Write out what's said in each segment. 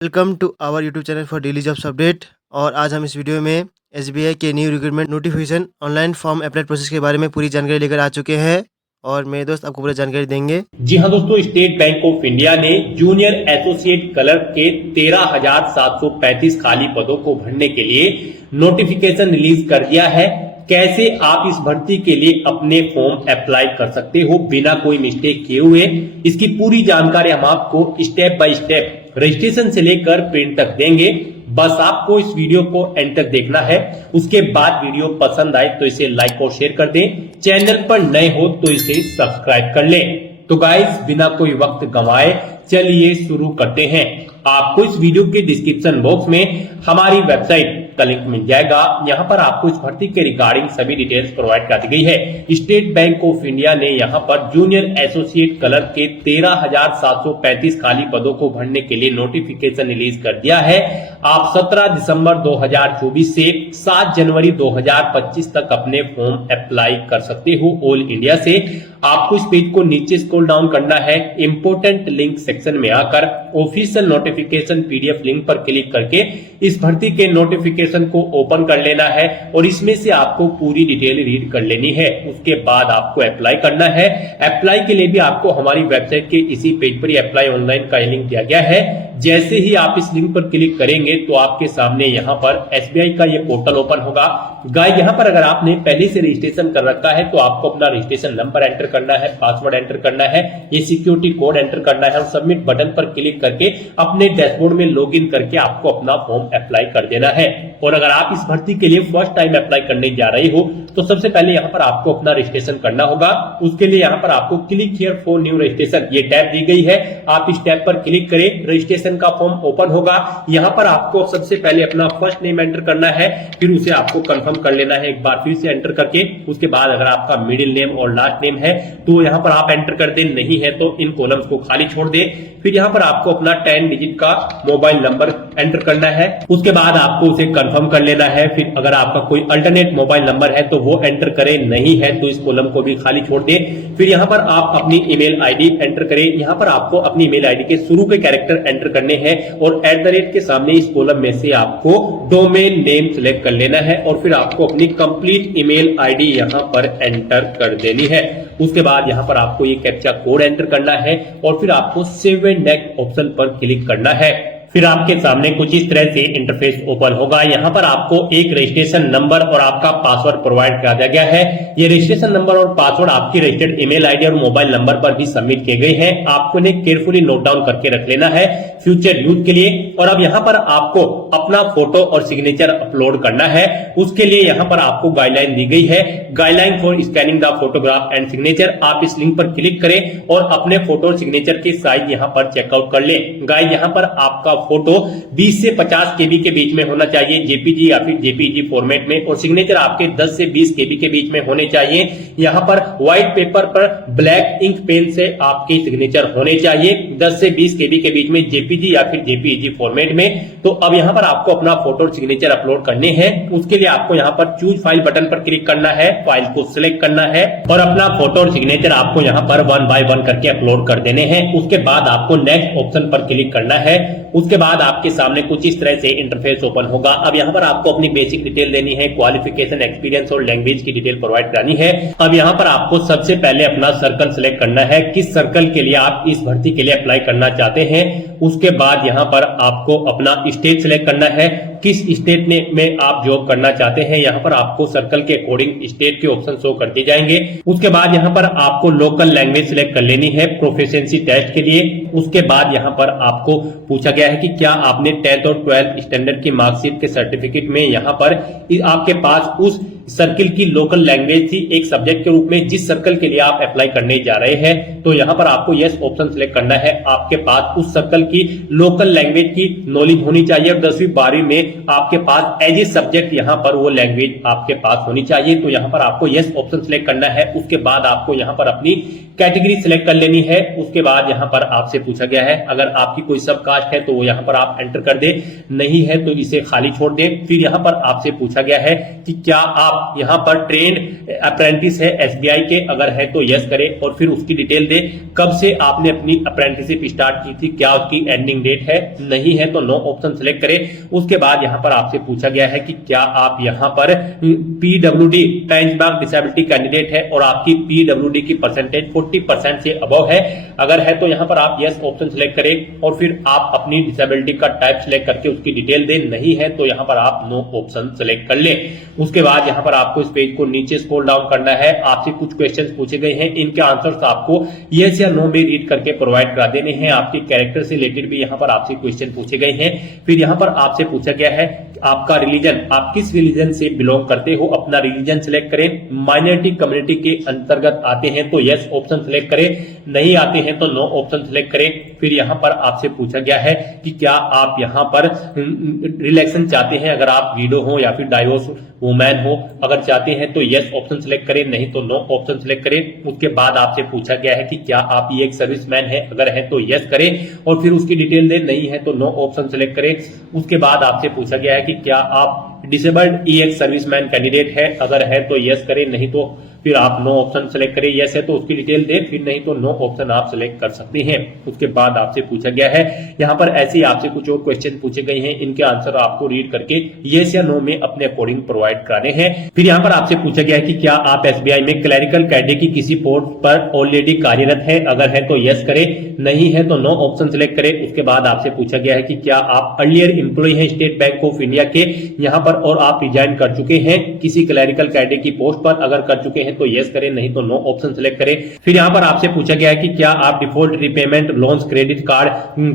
Welcome to our YouTube channel for daily jobs update. और आज हम इस वीडियो में एसबीआई के new recruitment notification online form apply process के बारे में पूरी जानकारी लेकर आ चुके हैं और मेरे दोस्त आपको पूरी जानकारी देंगे। जी हाँ दोस्तों, स्टेट बैंक ऑफ इंडिया ने जूनियर एसोसिएट क्लर्क के 13,735 खाली पदों को भरने के लिए नोटिफिकेशन रिलीज कर दिया है। कैसे आप इस भर्ती के लिए अपने फॉर्म अप्लाई कर सकते हो बिना कोई मिस्टेक किए हुए, इसकी पूरी जानकारी हम आपको स्टेप बाय स्टेप रजिस्ट्रेशन से लेकर प्रिंट तक देंगे। बस आपको इस वीडियो को एंड तक देखना है। उसके बाद वीडियो पसंद आए तो इसे लाइक और शेयर कर दें। चैनल पर नए हो तो इसे सब्सक्राइब कर लें। तो गाइस, बिना कोई वक्त गंवाए चलिए शुरू करते हैं। आपको इस वीडियो के डिस्क्रिप्शन बॉक्स में हमारी वेबसाइट का लिंक मिल जाएगा। यहाँ पर आपको इस भर्ती के रिगार्डिंग सभी डिटेल्स प्रोवाइड कर दी गई है। स्टेट बैंक ऑफ इंडिया ने यहाँ पर जूनियर एसोसिएट क्लर्क के 13,735 खाली पदों को भरने के लिए नोटिफिकेशन रिलीज कर दिया है। आप 17 दिसंबर 2024 से 7 जनवरी 2025 तक अपने फॉर्म अप्लाई कर सकते हो ऑल इंडिया से। आपको इस पेज को नीचे स्क्रॉल डाउन करना है। इंपोर्टेंट लिंक सेक्शन में आकर ऑफिशियल नोटिफिकेशन पीडीएफ लिंक पर क्लिक करके इस भर्ती के नोटिफिकेशन को ओपन कर लेना है और इसमें से आपको पूरी डिटेल रीड कर लेनी है। उसके बाद आपको अप्लाई करना है। अप्लाई के लिए भी आपको हमारी वेबसाइट के इसी पेज पर अप्लाई ऑनलाइन का लिंक दिया गया है। जैसे ही आप इस लिंक पर क्लिक करेंगे तो आपके सामने यहाँ पर एसबीआई का ये पोर्टल ओपन होगा। गाइस, यहाँ पर अगर आपने पहले से रजिस्ट्रेशन कर रखा है तो आपको अपना रजिस्ट्रेशन नंबर एंटर करना है, पासवर्ड एंटर करना है, ये सिक्योरिटी कोड एंटर करना है और सबमिट बटन पर क्लिक करके अपने डैशबोर्ड में लॉगिन करके आपको अपना फॉर्म अप्लाई कर देना है। और अगर आप इस भर्ती के लिए फर्स्ट टाइम अप्लाई करने जा रहे हो तो सबसे पहले यहाँ पर आपको अपना रजिस्ट्रेशन करना होगा। उसके लिए यहाँ पर आपको click here for new registration ये टैब दी गई है। आप इस टैब पर क्लिक करें, रजिस्ट्रेशन का फॉर्म ओपन होगा। यहाँ पर आपको सबसे पहले अपना फर्स्ट नेम एंटर करना है, फिर उसे आपको कंफर्म कर लेना है एक बार फिर से एंटर करके। उसके बाद अगर आपका मिडिल नेम और लास्ट नेम है तो यहाँ पर आप एंटर कर दें, नहीं है तो इन कॉलम्स को खाली छोड़ दें। फिर यहाँ पर आपको अपना 10 डिजिट का मोबाइल नंबर एंटर करना है। उसके बाद आपको उसे कंफर्म कर लेना है। फिर अगर आपका कोई अल्टरनेट मोबाइल नंबर है तो वो एंटर करें, नहीं है तो इस कॉलम को भी खाली छोड़ दें। फिर यहाँ पर आप अपनी ईमेल आईडी एंटर करें। यहाँ पर आपको अपनी ईमेल आईडी के शुरू के कैरेक्टर एंटर करने हैं और @ के सामने इस कॉलम में से आपको डोमेन नेम सिलेक्ट कर लेना है और फिर आपको अपनी कंप्लीट ईमेल आईडी यहाँ पर एंटर कर देनी है। उसके बाद यहाँ पर आपको ये कैप्चा कोड एंटर करना है और फिर आपको सेव एंड नेक्स्ट ऑप्शन पर क्लिक करना है। फिर आपके सामने कुछ इस तरह से इंटरफेस ओपन होगा। यहाँ पर आपको एक रजिस्ट्रेशन नंबर और आपका पासवर्ड प्रोवाइड कर दिया गया है। ये रजिस्ट्रेशन नंबर और पासवर्ड आपकी रजिस्टर्ड ईमेल आईडी और मोबाइल नंबर पर भी सबमिट किए गए हैं। आपको इन्हें केयरफुली नोट डाउन करके रख लेना है फ्यूचर यूज के लिए। और अब यहाँ पर आपको अपना फोटो और सिग्नेचर अपलोड करना है। उसके लिए यहाँ पर आपको गाइडलाइन दी गई है, guideline for scanning the photograph and signature. आप इस लिंक पर क्लिक करें और अपने फोटो और सिग्नेचर के साइज यहाँ पर चेकआउट कर लें। गाइस, यहाँ पर आपका फोटो 20 से 50 केबी के बीच में होना चाहिए, जेपीजी या फिर जेपीजी फॉर्मेट में, और सिग्नेचर आपके 10 से 20 केबी के बीच में होने चाहिए। यहाँ पर व्हाइट पेपर पर ब्लैक इंक पेन से आपके सिग्नेचर होने चाहिए 10 से 20 केबी के बीच में, जेपीजी या फिर जेपीजी फॉर्मेट में। तो अब यहाँ पर आपको अपना फोटो और सिग्नेचर अपलोड करने हैं। उसके लिए आपको यहाँ पर चूज फाइल बटन पर क्लिक करना है, फाइल को सिलेक्ट करना है और अपना फोटो और सिग्नेचर आपको यहाँ पर 1 बाय 1 करके अपलोड कर देने हैं। उसके बाद आपको नेक्स्ट ऑप्शन पर क्लिक करना है। उसके बाद आपके सामने कुछ इस तरह से इंटरफेस ओपन होगा। अब यहाँ पर आपको अपनी बेसिक डिटेल देनी है, क्वालिफिकेशन, एक्सपीरियंस और लैंग्वेज की डिटेल प्रोवाइड करानी है। अब यहाँ पर आपको सबसे पहले अपना सर्कल सिलेक्ट करना है, किस सर्कल के लिए आप इस भर्ती के लिए अप्लाई करना चाहते हैं। उसके बाद यहाँ पर आपको अपना स्टेट सिलेक्ट करना है, किस स्टेट में आप जॉब करना चाहते हैं। यहाँ पर आपको सर्कल के अकॉर्डिंग स्टेट के ऑप्शन शो कर दिए जाएंगे। उसके बाद यहाँ पर आपको लोकल लैंग्वेज सिलेक्ट कर लेनी है प्रोफिशिएंसी टेस्ट के लिए। उसके बाद यहाँ पर आपको पूछा गया है कि क्या आपने 10th और 12th स्टैंडर्ड की मार्कशीट के सर्टिफिकेट में यहाँ पर आपके पास उस सर्किल की लोकल लैंग्वेज थी एक सब्जेक्ट के रूप में जिस सर्कल के लिए आप अप्लाई करने जा रहे हैं। तो यहाँ पर आपको यस ऑप्शन सिलेक्ट करना है। आपके पास उस सर्कल की लोकल लैंग्वेज की नॉलेज होनी चाहिए और 10वीं 12वीं में आपके पास एज ए सब्जेक्ट यहाँ पर वो लैंग्वेज आपके पास होनी चाहिए। तो यहाँ पर आपको यस ऑप्शन सिलेक्ट करना है। उसके बाद आपको यहाँ पर अपनी कैटेगरी सिलेक्ट कर लेनी है। उसके बाद यहाँ पर आपसे पूछा गया है अगर आपकी कोई सब कास्ट है तो वो यहाँ पर आप एंटर कर दे, नहीं है तो इसे खाली छोड़ दे। फिर यहाँ पर आपसे पूछा गया है कि क्या आप आप यहाँ पर ट्रेंड अप्रेंटिस है एसबीआई के, अगर है तो यस करें और फिर उसकी डिटेल दे। कब से आपने अपनी अप्रेंटिसशिप स्टार्ट की थी, क्या उसकी एंडिंग डेट है, नहीं है तो नो ऑप्शन सेलेक्ट करें। उसके बाद यहाँ पर आपसे पूछा गया है कि क्या आप यहाँ पर पीडब्ल्यूडी बेंचमार्क डिसेबिलिटी कैंडिडेट है और आपकी पीडब्ल्यूडी की परसेंटेज 40% से अबव है। अगर है तो यहाँ पर आप यस ऑप्शन सेलेक्ट करें और फिर आप अपनी डिसेबिलिटी का टाइप सेलेक्ट करके उसकी डिटेल दें, नहीं है तो यहाँ पर आप नो ऑप्शन सेलेक्ट कर लें। उसके बाद यहाँ पर आपको इस पेज को नीचे स्क्रॉल डाउन करना है। आपसे कुछ क्वेश्चंस पूछे गए हैं, इनके आंसर्स आपको यस या नो में रीड करके प्रोवाइड करा देने हैं। आपके कैरेक्टर से रिलेटेड भी यहाँ पर आपसे क्वेश्चन पूछे गए हैं। फिर यहाँ पर आपसे पूछा गया है आपका रिलीजन, आप किस रिलीजन से बिलोंग करते हो, अपना रिलीजन सिलेक्ट करें। माइनॉरिटी कम्युनिटी के अंतर्गत आते हैं तो यस ऑप्शन सिलेक्ट करें, नहीं आते हैं तो नो ऑप्शन सिलेक्ट करें। फिर यहाँ पर आपसे पूछा गया है कि क्या आप यहाँ पर रिलेक्शन चाहते हैं, अगर आप विडो हो या फिर डाइवोर्स वुमेन हो, अगर चाहते हैं तो यस ऑप्शन सिलेक्ट करें, नहीं तो नो ऑप्शन सिलेक्ट करें। उसके बाद आपसे पूछा गया है कि क्या आप ये एक सर्विसमैन है, अगर है तो यस करें और फिर उसकी डिटेल दें, नहीं है तो नो ऑप्शन सिलेक्ट करें। उसके बाद आपसे पूछा गया है कि क्या आप डिसेबल्ड ईएक्स सर्विसमैन कैंडिडेट है, अगर है तो यस करें, नहीं तो फिर आप नो ऑप्शन सेलेक्ट करें। यस है तो उसकी डिटेल दें, फिर नहीं तो नो ऑप्शन आप सेलेक्ट कर सकते हैं। उसके बाद आपसे पूछा गया है यहाँ पर ऐसे ही आपसे कुछ और क्वेश्चन पूछे गए हैं, इनके आंसर आपको रीड करके यस या नो में अपने अकॉर्डिंग प्रोवाइड कराने हैं। फिर यहाँ पर आपसे पूछा गया है कि क्या आप एसबीआई में क्लरिकल कैडर की किसी पोस्ट पर ऑलरेडी कार्यरत है, अगर है तो यस करें, नहीं है तो नो ऑप्शन सेलेक्ट करें। उसके बाद आपसे पूछा गया है कि क्या आप अर्लियर एम्प्लॉय हैं स्टेट बैंक ऑफ इंडिया के यहाँ पर और आप रिजाइन कर चुके हैं किसी क्लरिकल कैडर की पोस्ट पर, अगर कर चुके हैं तो यस करें, नहीं तो नो ऑप्शन सेलेक्ट करें। फिर यहाँ पर आपसे पूछा गया है कि क्या आप default repayment loans credit card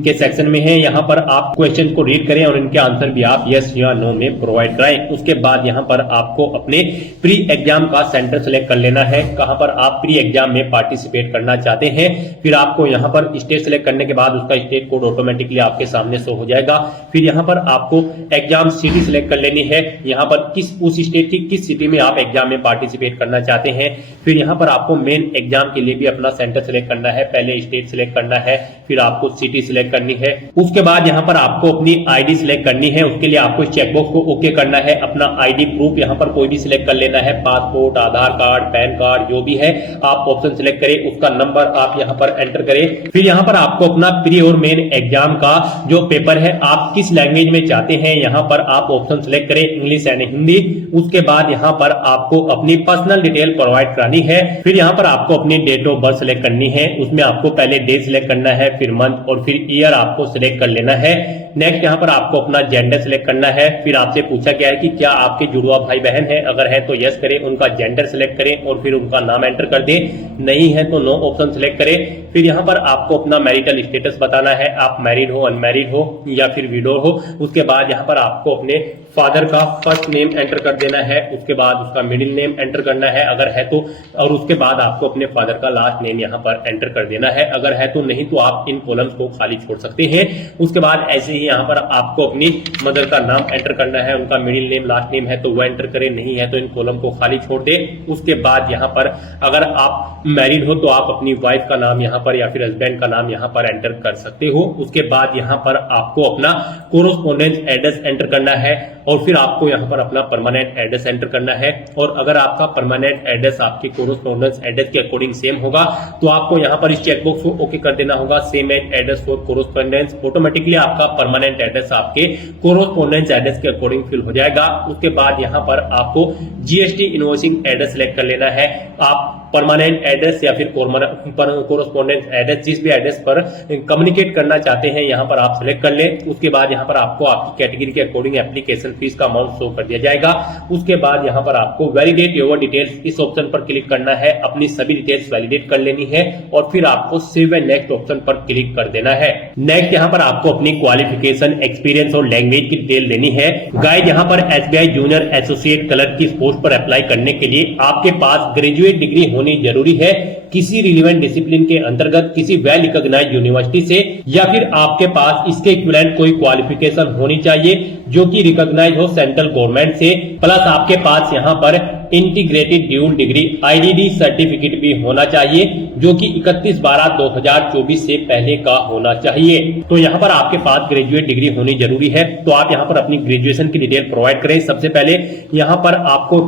के सेक्शन में हैं, यहाँ पर आप क्वेश्चन को रीड करें और इनके आंसर भी आप यस या नो में प्रोवाइड कराएं। उसके बाद यहाँ पर आपको अपने प्री एग्जाम का सेंटर सेलेक्ट कर लेना है, कहां पर आप प्री एग्जाम में पार्टिसिपेट करना चाहते हैं। फिर आपको यहाँ पर स्टेट सेलेक्ट करने के बाद उसका स्टेट कोड ऑटोमेटिकली आपके सामने शो हो जाएगा। फिर यहाँ पर आपको एग्जाम सिटी सेलेक्ट कर लेनी है, यहाँ पर उस स्टेट की किस सिटी में आप एग्जाम में पार्टिसिपेट करना चाहते हैं। फिर यहाँ पर आपको मेन एग्जाम के लिए भी अपना सेंटर सेलेक्ट करना है, पहले स्टेट सेलेक्ट करना है, फिर आपको सिटी सेलेक्ट करनी है। उसके बाद यहाँ पर आपको अपनी आईडी सिलेक्ट करनी है, उसके लिए आपको इस चेकबॉक्स को ओके करना है। अपना आईडी प्रूफ यहाँ पर कोई भी सिलेक्ट कर लेना है, पासपोर्ट, आधार कार्ड, पैन कार्ड, जो भी है आप ऑप्शन सिलेक्ट करें, उसका नंबर आप यहाँ पर एंटर करें। फिर यहाँ पर आपको अपना प्री और मेन एग्जाम का जो पेपर है आप किस लैंग्वेज में चाहते हैं, यहाँ पर आप ऑप्शन सिलेक्ट करें, इंग्लिश एंड हिंदी। उसके बाद यहाँ पर आपको अपनी पर्सनल डिटेल प्रोवाइड करानी है। फिर यहाँ पर आपको अपनी डेट ऑफ बर्थ सिलेक्ट करनी है, उसमें आपको पहले डे सिलेक्ट करना है, फिर मंथ और फिर ईयर आपको सिलेक्ट कर लेना है। नेक्स्ट यहाँ पर आपको अपना जेंडर सिलेक्ट करना है। फिर आपसे पूछा गया है कि क्या आपके जुड़वा भाई बहन है, अगर है तो यस करें, उनका जेंडर सिलेक्ट करें और फिर उनका नाम एंटर कर दें, नहीं है तो नो ऑप्शन सिलेक्ट करें। फिर यहाँ पर आपको अपना मैरिटल स्टेटस बताना है, आप मैरिड हो, अनमैरिड हो या फिर विडो हो। उसके बाद यहाँ पर आपको अपने फादर का फर्स्ट नेम एंटर कर देना है, उसके बाद उसका मिडिल नेम एंटर करना है अगर है तो, और उसके बाद आपको अपने फादर का लास्ट नेम यहाँ पर एंटर कर देना है, अगर है तो, नहीं तो आप इन कॉलम्स को खाली छोड़ सकते हैं। उसके बाद ऐसे ही यहाँ पर आपको अपनी मदर का नाम एंटर करना है, उनका मिडिल नेम लास्ट नेम है तो वो एंटर करें, नहीं है तो इन कॉलम को खाली छोड़ दें। उसके बाद यहाँ पर अगर आप मैरिड हो तो आप अपनी वाइफ का नाम यहाँ पर या फिर हस्बैंड का नाम यहाँ पर एंटर कर सकते हो। उसके बाद यहाँ पर आपको अपना कोरोस्पोंडेंस एड्रेस एंटर करना है और फिर आपको यहाँ पर अपना परमानेंट एड्रेस एंटर करना है। और अगर आपका परमानेंट एड्रेस आपके कोरोस्पोंडेंस एड्रेस के अकॉर्डिंग सेम होगा तो आपको यहाँ पर इस चेकबॉक्स को ओके कर देना होगा, same address for correspondence. Automatically आपका परमानेंट एड्रेस आपके कोरोस्पोंडेंस एड्रेस के अकॉर्डिंग फिल हो जाएगा। उसके बाद यहाँ पर आपको जीएसटी इनवॉइसिंग एड्रेस सेलेक्ट कर लेना है। आप परमानेंट एड्रेस या फिर कोरोस्पोंडेंस एड्रेस जिस भी एड्रेस पर कम्युनिकेट करना चाहते हैं यहाँ पर आप सिलेक्ट कर लें। उसके बाद यहाँ पर आपको आपकी कैटेगरी के अकॉर्डिंग एप्लीकेशन फीस का अमाउंट शो कर दिया जाएगा। उसके बाद यहाँ पर आपको वैलिडेट योर डिटेल्स इस ऑप्शन पर क्लिक करना है, अपनी सभी डिटेल्स वैलिडेट कर लेनी है और फिर आपको सेव एंड नेक्स्ट ऑप्शन पर क्लिक कर देना है। नेक्स्ट यहाँ पर आपको अपनी क्वालिफिकेशन, एक्सपीरियंस और लैंग्वेज की डिटेल देनी है। गाइस यहाँ पर एसबीआई जूनियर एसोसिएट क्लर्क की पोस्ट पर अप्लाई करने के लिए आपके पास ग्रेजुएट डिग्री होनी जरूरी है, किसी रिलेवेंट डिसिप्लिन के अंतर्गत किसी वेल रिकॉग्नाइज्ड यूनिवर्सिटी से, या फिर आपके पास इसके इक्विवेलेंट कोई क्वालिफिकेशन होनी चाहिए जो कि रिकॉग्नाइज हो सेंट्रल गवर्नमेंट से, प्लस आपके पास यहाँ पर integrated dual degree IDD certificate भी होना चाहिए, जो कि 31/12/2024 से पहले का होना चाहिए। तो यहाँ पर आपके पास ग्रेजुएट डिग्री होनी जरूरी है। तो आप यहाँ पर अपनी ग्रेजुएशन की डिटेल प्रोवाइड करें। सबसे पहले यहाँ पर आपको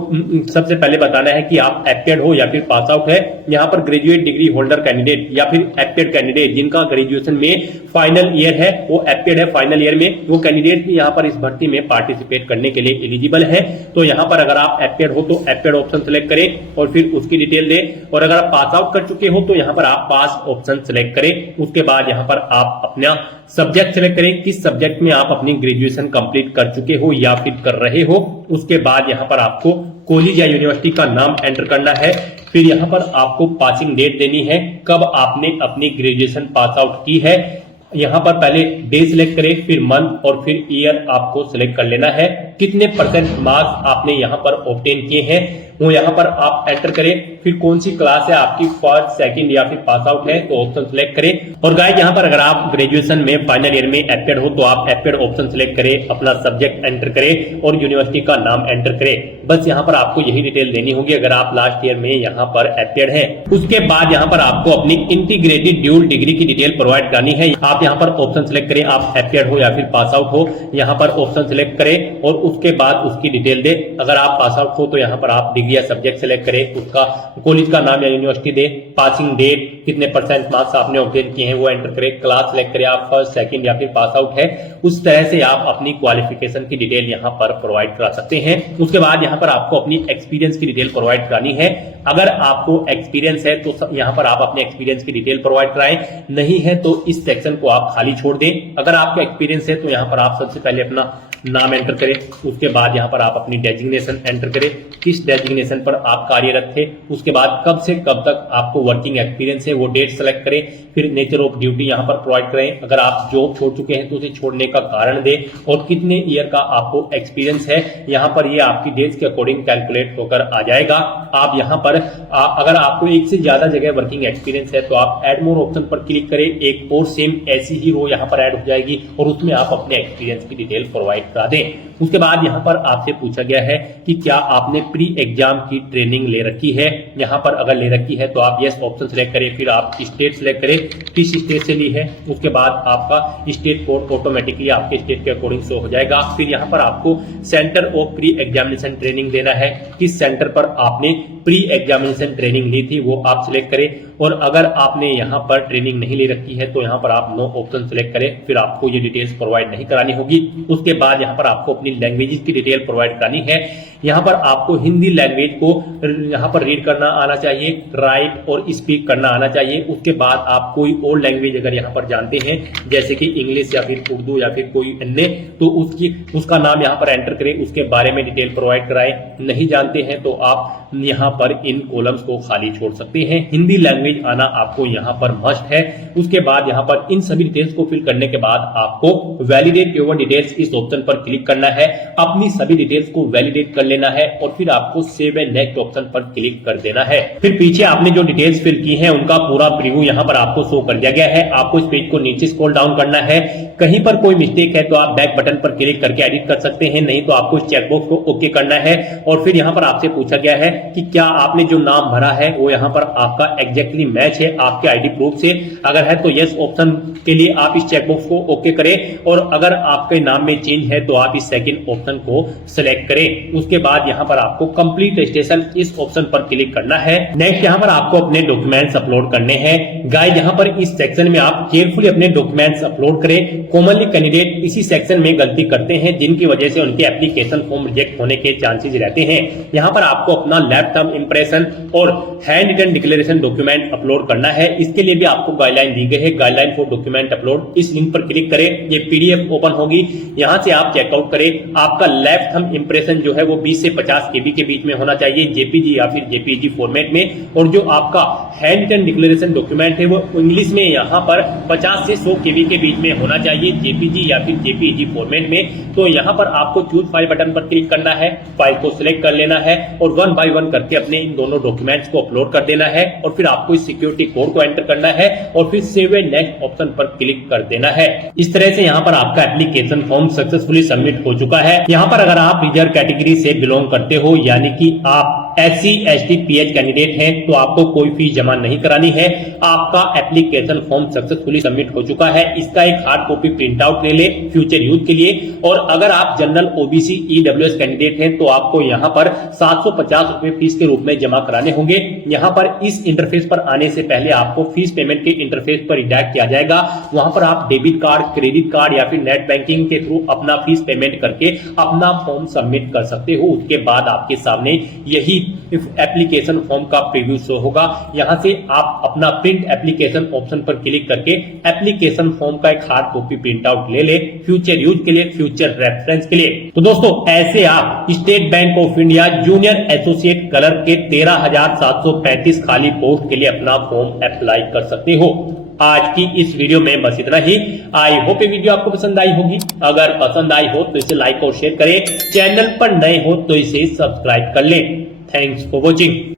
सबसे पहले बताना है कि आप एप्टेड हो या फिर पास आउट है। यहाँ पर ग्रेजुएट डिग्री होल्डर कैंडिडेट या फिर एप्टेड कैंडिडेट जिनका ग्रेजुएशन में फाइनल ईयर है, वो एप्टेड है फाइनल ईयर में, वो कैंडिडेट भी यहाँ पर इस भर्ती में पार्टिसिपेट करने के लिए एलिजिबल है। तो यहाँ पर अगर आप एप्टेड हो तो एप्टेड ऑप्शन सेलेक्ट करें और फिर उसकी डिटेल दें, और अगर आप पास आउट कर चुके हो तो यहाँ पर आप पास ऑप्शन सेलेक्ट करें। उसके बाद यहाँ पर आप अपना सब्जेक्ट सेलेक्ट करें, किस सब्जेक्ट में आप अपनी ग्रेजुएशन कंप्लीट कर चुके हो या फिर कर रहे हो। उसके बाद यहाँ पर आपको कॉलेज या यूनिवर्सिटी का नाम एंटर करना है। फिर यहाँ पर आपको पासिंग डेट देनी है, कब आपने अपनी ग्रेजुएशन पास आउट की है। यहाँ पर पहले डे सिलेक्ट करें, फिर मंथ और फिर ईयर आपको सिलेक्ट कर लेना है। कितने परसेंट मार्क्स आपने यहाँ पर ऑब्टेन किए हैं वो यहाँ पर आप एंटर करें। फिर कौन सी क्लास है आपकी, फर्स्ट, सेकंड या फिर पास आउट है, तो ऑप्शन सिलेक्ट करें। और गाइस यहाँ पर अगर आप ग्रेजुएशन में फाइनल ईयर में एप्टेड हो तो आप एप्टेड ऑप्शन सिलेक्ट करें, अपना सब्जेक्ट एंटर करें और यूनिवर्सिटी का नाम एंटर करें। बस यहाँ पर आपको यही डिटेल देनी होगी अगर आप लास्ट ईयर में यहाँ पर एप्टेड है। उसके बाद यहाँ पर आपको अपनी इंटीग्रेटेड ड्यूल डिग्री की डिटेल प्रोवाइड करनी है। आप यहाँ पर ऑप्शन सिलेक्ट करें, आप एप्टेड हो या फिर पास आउट हो, यहाँ पर ऑप्शन सिलेक्ट करें और उसके बाद उसकी डिटेल दे। अगर आप पास आउट हो तो यहाँ पर आप डिग्री या सब्जेक्ट सेलेक्ट करें, उसका कॉलेज का नाम या यूनिवर्सिटी दे, पासिंग डेट, कितने परसेंट मार्क्स आपने ऑब्टेन किए हैं वो एंटर करें, क्लास सेलेक्ट करें, आप फर्स्ट, सेकंड या फिर पास आउट है। उस तरह से आप अपनी क्वालिफिकेशन की डिटेल यहाँ पर प्रोवाइड करा सकते हैं। उसके बाद यहाँ पर आपको अपनी एक्सपीरियंस की डिटेल प्रोवाइड करानी है। अगर आपको एक्सपीरियंस है तो यहाँ पर आप अपने एक्सपीरियंस की डिटेल प्रोवाइड कराएं, नहीं है तो इस सेक्शन को आप खाली छोड़ दें। अगर आपका एक्सपीरियंस है तो यहाँ पर आप सबसे पहले अपना नाम एंटर करें। उसके बाद यहाँ पर आप अपनी डेजिग्नेशन एंटर करें, किस डेजिग्नेशन पर आप कार्यरत थे। उसके बाद कब से कब तक आपको वर्किंग एक्सपीरियंस है वो डेट सेलेक्ट करें। फिर नेचर ऑफ ड्यूटी यहाँ पर प्रोवाइड करें। अगर आप जॉब छोड़ चुके हैं तो उसे छोड़ने का कारण दें और कितने ईयर का आपको एक्सपीरियंस है। यहाँ पर ये आपकी डेट्स के अकॉर्डिंग कैलकुलेट होकर आ जाएगा। आप यहाँ पर अगर आपको एक से ज्यादा जगह वर्किंग एक्सपीरियंस है तो आप एड मोर ऑप्शन पर क्लिक करें, एक और सेम ऐसी ही रो यहाँ पर ऐड हो जाएगी और उसमें आप अपने एक्सपीरियंस की डिटेल प्रोवाइड करा दें। उसके बाद यहाँ पर आपसे पूछा गया है कि क्या आपने प्री एग्जाम की ट्रेनिंग ले रखी है। यहाँ पर अगर ले रखी है तो आप यस ऑप्शन सेलेक्ट करें, फिर आप स्टेट सेलेक्ट करें, किस स्टेट से ली है। उसके बाद आपका स्टेट कोड ऑटोमेटिकली आपके स्टेट के अकॉर्डिंग शो हो जाएगा। फिर यहाँ पर आपको centre of pre examination training देना है, किस सेंटर पर आपने प्री एग्जामिनेशन ट्रेनिंग ली थी वो आप सिलेक्ट करें। और अगर आपने यहाँ पर ट्रेनिंग नहीं ले रखी है तो यहाँ पर आप नो ऑप्शन सिलेक्ट करें, फिर आपको ये डिटेल्स प्रोवाइड नहीं करानी होगी। उसके बाद यहाँ पर आपको अपनी लैंग्वेजेस की डिटेल प्रोवाइड करानी है। यहाँ पर आपको हिंदी लैंग्वेज को यहाँ पर रीड करना आना चाहिए, राइट और स्पीक करना आना चाहिए। उसके बाद आप कोई और लैंग्वेज अगर यहाँ पर जानते हैं जैसे कि इंग्लिश या फिर उर्दू या फिर कोई अन्य, तो उसका नाम यहाँ पर एंटर करें, उसके बारे में डिटेल प्रोवाइड कराएं। नहीं जानते हैं तो आप यहाँ पर इन कॉलम्स को खाली छोड़ सकते हैं। हिंदी लैंग्वेज आना आपको यहाँ पर मस्ट है। उसके बाद यहाँ पर इन सभी डिटेल्स को फिल करने के बाद आपको वैलिडेट योर डिटेल्स इस ऑप्शन पर क्लिक करना है, अपनी सभी डिटेल्स को वैलिडेट कर लेना है और फिर आपको सेव एंड नेक्स्ट ऑप्शन पर क्लिक कर देना है। फिर पीछे आपने जो डिटेल्स फिल की है उनका पूरा प्रीव्यू यहाँ पर आपको शो कर दिया गया है। आपको इस पेज को नीचे स्क्रॉल डाउन करना है, कहीं पर कोई मिस्टेक है तो आप बैक बटन पर क्लिक करके एडिट कर सकते हैं, नहीं तो आपको इस चेकबॉक्स को ओके करना है। और फिर यहाँ पर आपसे पूछा गया है कि क्या आपने जो नाम भरा है वो यहाँ पर आपका एग्जैक्टली मैच है आपके आईडी प्रूफ से। अगर है तो यस ऑप्शन के लिए आप इस चेकबॉक्स को ओके करें और अगर आपके नाम में चेंज है तो आप इस सेकंड ऑप्शन को सिलेक्ट करें। उसके बाद यहाँ पर आपको कंप्लीट रजिस्ट्रेशन इस ऑप्शन पर क्लिक करना है। नेक्स्ट यहाँ पर आपको अपने डॉक्यूमेंट्स अपलोड करने हैं। गाइस यहाँ पर इस सेक्शन में आप केयरफुली अपने डॉक्यूमेंट्स अपलोड करें। कॉमनली कैंडिडेट इसी सेक्शन में गलती करते हैं जिनकी वजह से उनके एप्लीकेशन फॉर्म रिजेक्ट होने के चांसेस रहते हैं। यहाँ पर आपको अपना लैब टर्म इंप्रेशन और handwritten declaration document upload करना है। इसके लिए भी आपको गाइडलाइन दी गई है, गाइडलाइन फॉर डॉक्यूमेंट अपलोड। इस लिंक पर क्लिक करें, ये पीडीएफ ओपन होगी, यहाँ से आप चेकआउट करें। आपका लैब थंब इंप्रेशन जो है वो 20 से 50 केबी के बीच में होना चाहिए, जेपीजी या फिर जेपीजी फॉर्मेट में। और जो आपका हैंड रिटन डिक्लेरेशन डॉक्यूमेंट है वो इंग्लिश में यहाँ पर 50 से 100 केबी के बीच में होना चाहिए, जेपीजी या फिर जेपीजी फॉर्मेट में। तो यहाँ पर आपको चूज फाइल बटन पर क्लिक करना है, फाइल को सिलेक्ट कर लेना है और 1 बाय 1 करके अपने इन दोनों डॉक्यूमेंट्स को अपलोड कर देना है। और फिर आपको इस सिक्योरिटी कोड को एंटर करना है और फिर सेव एंड नेक्स्ट ऑप्शन पर क्लिक कर देना है। इस तरह से यहाँ पर आपका एप्लीकेशन फॉर्म सक्सेसफुली सबमिट हो चुका है। यहाँ पर अगर आप रिजर्व कैटेगरी से बिलोंग करते हो यानी कि आप SC ST PH कैंडिडेट हैं तो आपको कोई फीस जमा नहीं करानी है। आपका एप्लीकेशन फॉर्म सक्सेसफुली सबमिट हो चुका है। इसका एक हार्ड कॉपी प्रिंट आउट ले ले फ्यूचर यूथ के लिए। और अगर आप जनरल OBC EWS कैंडिडेट हैं तो आपको यहाँ पर 750 रुपए फीस के रूप में जमा कराने होंगे। यहाँ पर इस इंटरफेस पर आने से पहले आपको फीस पेमेंट के इंटरफेस पर रिडायरेक्ट किया जाएगा। वहां पर आप डेबिट कार्ड, क्रेडिट कार्ड या फिर नेट बैंकिंग के थ्रू अपना फीस पेमेंट करके अपना फॉर्म सबमिट कर सकते हो। उसके बाद आपके सामने यही एप्लीकेशन फॉर्म का प्रीव्यू शो होगा। यहां से आप अपना प्रिंट एप्लीकेशन ऑप्शन पर क्लिक करके एप्लीकेशन फॉर्म का एक हार्ड कॉपी प्रिंट आउट ले ले फ्यूचर यूज के लिए, फ्यूचर रेफरेंस के लिए। तो दोस्तों ऐसे आप state bank of India junior associate clerk के 13,735 खाली पोस्ट के लिए अपना फॉर्म अप्लाई कर सकते हो। आज की इस वीडियो में बस इतना ही। आई होप ये वीडियो आपको पसंद आई होगी। अगर पसंद आई हो तो इसे लाइक और शेयर करें। चैनल पर नए हो तो इसे सब्सक्राइब कर लें। Thanks for watching.